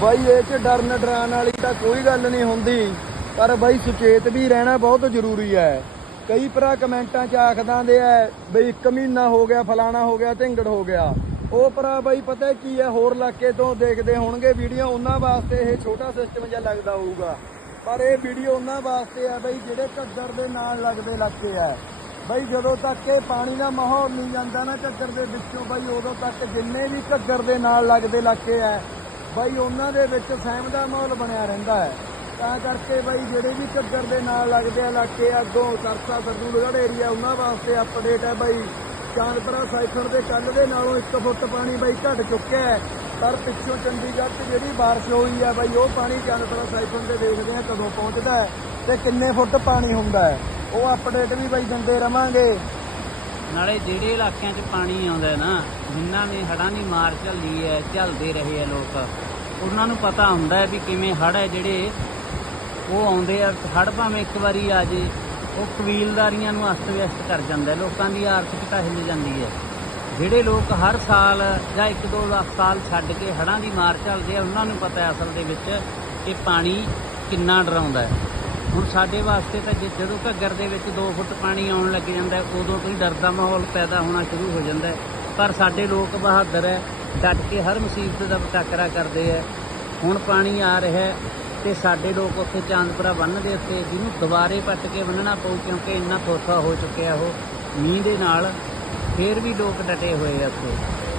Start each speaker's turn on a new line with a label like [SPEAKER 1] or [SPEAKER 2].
[SPEAKER 1] ਬਾਈ, ਇਹ ਚ ਡਰਨ ਡਰਾਉਣ ਵਾਲੀ ਤਾਂ ਕੋਈ ਗੱਲ ਨਹੀਂ ਹੁੰਦੀ। ਪਰ ਬਾਈ, ਸੁਚੇਤ ਵੀ ਰਹਿਣਾ ਬਹੁਤ ਜ਼ਰੂਰੀ ਹੈ। ਕਈ ਭਰਾ ਕਮੈਂਟਾਂ 'ਚ ਆਖਦਾਂ ਦੇ ਐ ਬਈ ਇੱਕ ਮਹੀਨਾ ਹੋ ਗਿਆ, ਫਲਾਣਾ ਹੋ ਗਿਆ, ਢਿੰਗੜ ਹੋ ਗਿਆ। ਉਹ ਭਰਾ ਬਾਈ, ਪਤਾ ਕੀ ਹੈ, ਹੋਰ ਇਲਾਕੇ ਤੋਂ ਦੇਖਦੇ ਹੋਣਗੇ ਵੀਡੀਓ, ਉਹਨਾਂ ਵਾਸਤੇ ਇਹ ਛੋਟਾ ਸਿਸਟਮ ਜਿਹਾ ਲੱਗਦਾ ਹੋਊਗਾ। ਪਰ ਇਹ ਵੀਡੀਓ ਉਹਨਾਂ ਵਾਸਤੇ ਹੈ ਬਈ, ਜਿਹੜੇ ਘੱਗਰ ਦੇ ਨਾਲ ਲੱਗਦੇ ਇਲਾਕੇ ਆ। ਬਈ, ਜਦੋਂ ਤੱਕ ਇਹ ਪਾਣੀ ਦਾ ਮਾਹੌਲ ਨਹੀਂ ਜਾਂਦਾ ਨਾ ਘੱਗਰ ਦੇ ਵਿੱਚੋਂ, ਬਈ ਉਦੋਂ ਤੱਕ ਜਿੰਨੇ ਵੀ ਘੱਗਰ ਦੇ ਨਾਲ ਲੱਗਦੇ ਇਲਾਕੇ ਆ ਬਾਈ ਉਹਨਾਂ ਦੇ ਵਿੱਚ ਸਹਿਮ ਦਾ ਮਾਹੌਲ ਬਣਿਆ ਰਹਿੰਦਾ ਹੈ। ਤਾਂ ਕਰਕੇ ਬਾਈ ਜਿਹੜੇ ਵੀ ਘੱਗਰ ਦੇ ਨਾਲ ਲੱਗਦੇ ਇਲਾਕੇ ਅੱਗੋਂ ਸਰਸਾ, ਸਰਦੂਲਗੜ੍ਹ ਏਰੀਆ ਉਹਨਾਂ ਵਾਸਤੇ ਅਪਡੇਟ ਹੈ ਬਾਈ। ਚਾਂਦਪੁਰਾ ਸਾਈਫਰ ਦੇ ਕੱਲ ਦੇ ਨਾਲੋਂ 1 ਫੁੱਟ ਪਾਣੀ ਬਾਈ ਘਟ ਚੁੱਕਿਆ ਹੈ। ਪਰ ਪਿੱਛੋਂ ਚੰਡੀਗੜ੍ਹ 'ਚ ਜਿਹੜੀ ਬਾਰਿਸ਼ ਹੋਈ ਹੈ ਬਾਈ, ਉਹ ਪਾਣੀ ਚਾਂਦਪੁਰਾ ਸਾਈਫਰ ਦੇ ਦੇਖਦੇ ਆ ਕਦੋਂ ਪਹੁੰਚਦਾ ਹੈ ਤੇ ਕਿੰਨੇ ਫੁੱਟ ਪਾਣੀ ਹੁੰਦਾ ਹੈ। ਉਹ ਅਪਡੇਟ ਵੀ ਬਾਈ ਦਿੰਦੇ ਰਵਾਂਗੇ।
[SPEAKER 2] ਨਾਲੇ ਜਿਹੜੇ ਇਲਾਕਿਆਂ 'ਚ ਪਾਣੀ ਆਉਂਦਾ ਨਾ ਜਿਨ੍ਹਾਂ ਨੇ ਹੜ੍ਹਾਂ ਦੀ ਮਾਰ ਝੱਲੀ ਹੈ, ਝੱਲਦੇ ਰਹੇ ਆ ਲੋਕ, ਉਹਨਾਂ ਨੂੰ ਪਤਾ ਹੁੰਦਾ ਵੀ ਕਿਵੇਂ ਹੜ੍ਹ ਹੈ ਜਿਹੜੇ, ਉਹ ਆਉਂਦੇ ਆ, ਹੜ੍ਹ ਭਾਵੇਂ ਇੱਕ ਵਾਰੀ ਆ ਜੇ, ਉਹ ਕਬੀਲਦਾਰੀਆਂ ਨੂੰ ਅਸਤ ਵਿਅਸਤ ਕਰ ਜਾਂਦਾ ਲੋਕਾਂ ਦੀ ਆਰਥਿਕਤਾ ਹਿੱਲ ਜਾਂਦੀ ਹੈ। ਜਿਹੜੇ ਲੋਕ ਹਰ ਸਾਲ ਜਾਂ ਇੱਕ ਦੋ ਲੱਖ ਸਾਲ ਛੱਡ ਕੇ ਹੜ੍ਹਾਂ ਦੀ ਮਾਰ ਝੱਲਦੇ ਆ ਉਹਨਾਂ ਨੂੰ ਪਤਾ ਹੈ ਅਸਲ ਦੇ ਵਿੱਚ ਕਿ ਪਾਣੀ ਕਿੰਨਾ ਡਰਾਉਂਦਾ ਹੈ। ਹੁਣ ਸਾਡੇ ਵਾਸਤੇ ਤਾਂ ਜੇ- ਜਦੋਂ ਘੱਗਰ ਦੇ ਵਿੱਚ 2 ਫੁੱਟ ਪਾਣੀ ਆਉਣ ਲੱਗ ਜਾਂਦਾ ਉਦੋਂ ਤੋਂ ਹੀ ਡਰ ਦਾ ਮਾਹੌਲ ਪੈਦਾ ਹੋਣਾ ਸ਼ੁਰੂ ਹੋ ਜਾਂਦਾ ਪਰ ਸਾਡੇ ਲੋਕ ਬਹਾਦਰ ਹੈ, ਡਟ ਕੇ ਹਰ ਮੁਸੀਬਤ ਦਾ ਟੱਕਰਾ ਕਰਦੇ ਹੈ। ਹੁਣ ਪਾਣੀ ਆ ਰਿਹਾ ਹੈ ਤੇ ਸਾਡੇ ਲੋਕ ਉੱਥੇ ਚਾਂਦਪੁਰਾ ਬੰਨ੍ਹ ਦੇ ਉੱਤੇ ਜਿਹਨੂੰ ਦੁਬਾਰੇ ਪੱਟ ਕੇ ਬੰਨਣਾ ਪਊ ਕਿਉਂਕਿ ਇੰਨਾ ਥੋਥਾ ਹੋ ਚੁੱਕਿਆ ਉਹ ਮੀਂਹ ਦੇ ਨਾਲ, ਫੇਰ ਵੀ ਲੋਕ ਡਟੇ ਹੋਏ ਆ ਉੱਥੇ।